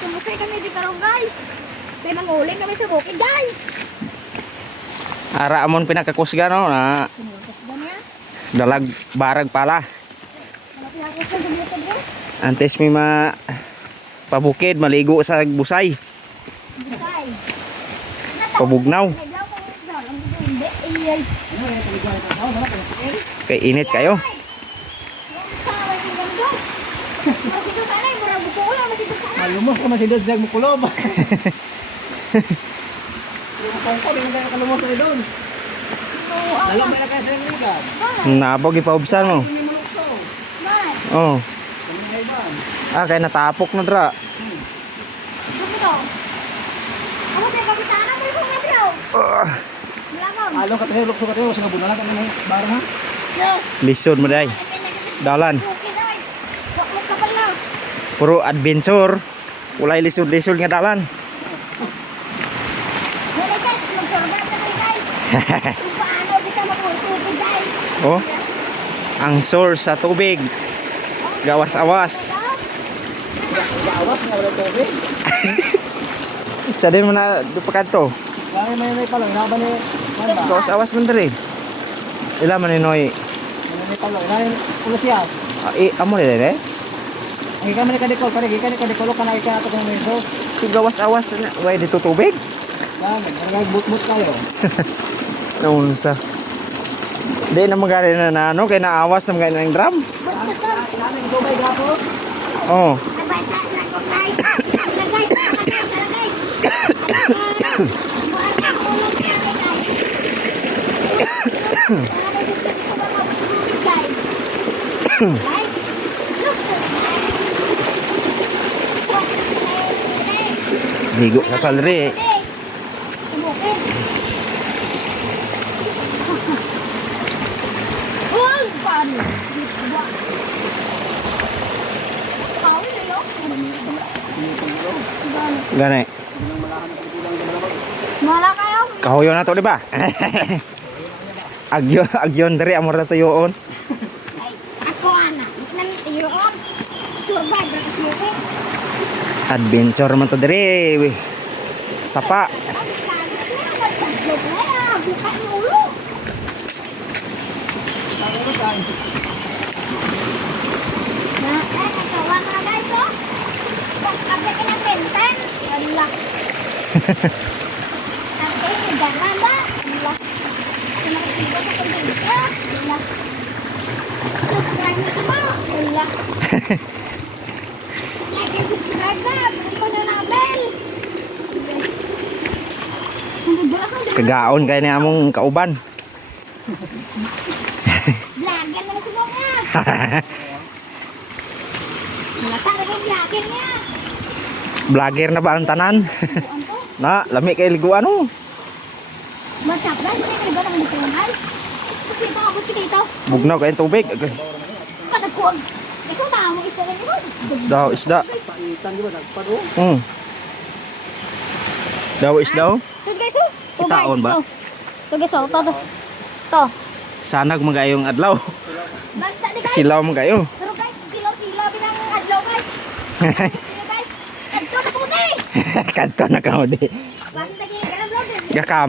kumusay kami di karon guys. Kaya manguling kami sa bukid guys. Ara amon pinakakusga no na Kusga niya. dalag barag pala. Malaki ako sa bukid bro. Antes mi ma pabukid maligo sa busay. Busay. Pabugnaw. Naglaw ko daw. Ang hindi. Iyay. Kay init kayo. Malumos ka masidod sa mukulob. Yung kongko, rin na kalumos na doon. Alam mo na kayo sa ligan. Nabog ipaubsan mo. Oh. Ah kay natapok na dra. Alo ka tayo, lukso ka tayo. Sa nabunalan ka na baro ha. Lisod mo day. Dalan. Puro adventure. Walay lisod-lisod nga dalan. Oh. Ang source sa tubig. Gawas-awas. Awas na wala tubig. Isa din mo na dupakan to. May palong, inaban ni Manda. Gawas-awas man diri. Ila man ni Noy. May palong, inaban ni Ulusiyas. Amo rin eh. Ang ikaw man ni kadikol, kaya ikaw ni kadikol ka na ikaw nato kung may so. So gawas-awas na. Way dito tubig. Dami, maragay but-but kayo. Naunsa. Di na magari na ano kay naawas na mga ng drum. Dami, subay gapo. Oh. Higo sa salri. Gani. Mala kayo. Kahoyo na to di ba? Agyon dari amor na tuyoon. Ay, ako anak. Mas nang tiyoon. Survive na kasi. Adventure man to diri. Sapa. Kagaon kay ni among kauban. Vlogger na semua nga. Natara ko vlogger nga. Vlogger na ba ang tanan? Na, lami kay liguan oh. Matap lang kasi ba naman dito guys? Kasi ako dito. Bugnaw kay tubig. Kadagkuan. Ikaw ta mo isa lang yun. Daw isda. Paitan di ba nagpado? Daw isda. Ito guys oh. Itaon ba? Ito guys oh. To. Sanag magayong adlaw. Basta ni guys. Silaw magayo. Pero guys, silaw-silaw binang adlaw guys. Guys, adto na puti. Kadto na ka di. Basta lagi ganun vlogger. Gakam.